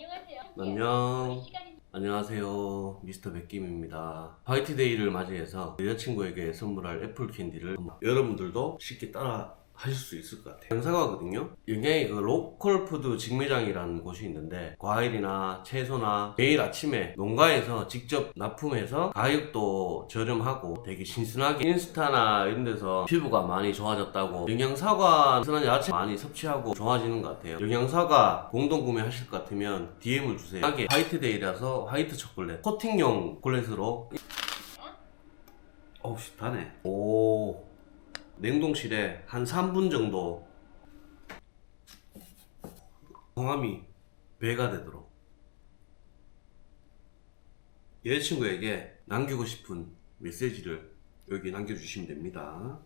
안녕하세요. 안녕. 시간이 안녕하세요. 미스터 백김입니다. 화이트데이를 맞이해서 여자친구에게 선물할 애플 캔디를 여러분들도 쉽게 따라 하실 수 있을 것 같아요. 영사과거든요. 영양이 그 로컬 푸드 직매장이라는 곳이 있는데 과일이나 채소나 매일 아침에 농가에서 직접 납품해서 가격도 저렴하고 되게 신선하게 인스타나 이런 데서 피부가 많이 좋아졌다고 영양사과 순한 야채 많이 섭취하고 좋아지는 것 같아요. 영양사과 공동 구매하실 것 같으면 DM을 주세요. 화이트데이라서 화이트 초콜릿 코팅용 초콜릿으로 어우 씨 다네. 오 냉동실에 한 3분 정도 성함이 배가 되도록 여자친구에게 남기고 싶은 메시지를 여기 남겨주시면 됩니다.